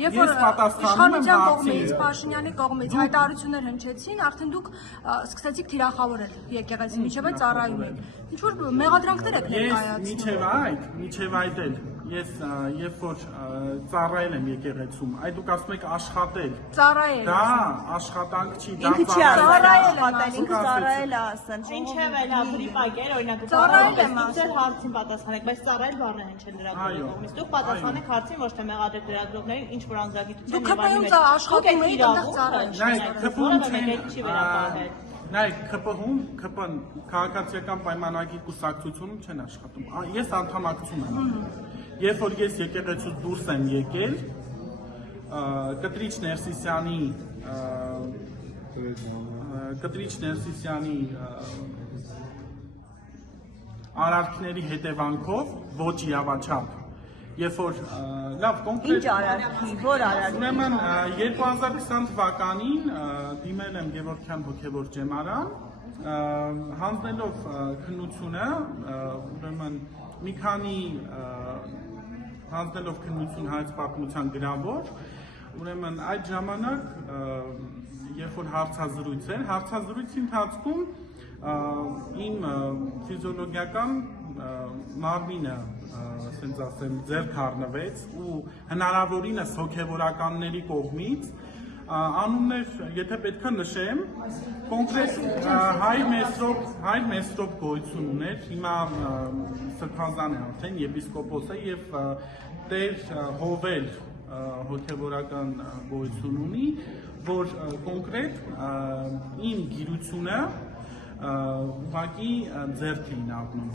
Իշխանության կողմից, Փաշինյանի կողմից հայտարարություններ հնչեցին, արդեն դուք սկսեցիք թիրախավորել եկեղեցի միջև այդ ծառայում եք։ Ինչ որ մեղադրանքներ եք ներկայացնում։ Միջև այդ էլ ես երբ որ ծառայել եմ եկեղեցում, այդ դուք ասում եք աշխատել։ Ծառայել։ Դա աշխատանք չի, դա ծառայել ասեմ։ Ինչև էլ հապրիպակեր, օրինակ ձեր հարցին պատասխանեք, բայց ծառայել բառը հնչել լրագրողի կողմից։ Դուք պատասխանեք հարցին, ոչ թե մեղադրեք լրագրողներին ինչ որ անձագիտություն եւ այլն մեջ։ Դուք աշխատում եք այնտեղ ծառայել։ Նայեք, ԿՊՀ-ում քաղաքացիական պայմանագիր կուսակցությունում չեն աշխատում։ Ես անդամակցում եմ։ Երբ որ ես եկեղեցուց դուրս եմ եկել, Կտրիչ Ներսիսյանի արարքների հետևանքով ոչ իրավաչափ, երբ որ լավ կոնկրետ Ինչ արարքի, որ արարքի։ Ուրեմն 2020 թվականին դիմել եմ Գևորգյան հոգևոր ջեմարան, հանձնելով քննությունը, ուրեմն մի քանի հանձնելով քննություն հայոց պատմության գրավոր, ուրեմն այդ ժամանակ երբ որ հարցազրույց էր, հարցազրույցի ընթացքում իմ ֆիզիոլոգիական մարմինը, ասենց ասեմ, ձեռք առնվեց ու հնարավորինս հոգևորականների կողմից անուններ, եթե պետքա նշեմ, կոնկրետ Հայր Մեսրոպ գոյություն ուներ, հիմա Սրբազան է արդեն եպիսկոպոս է եւ Տեր Հովել հոգևորական գոյություն ունի, որ կոնկրետ իմ գիրությունը ուղղակի ձեռք էին առնում։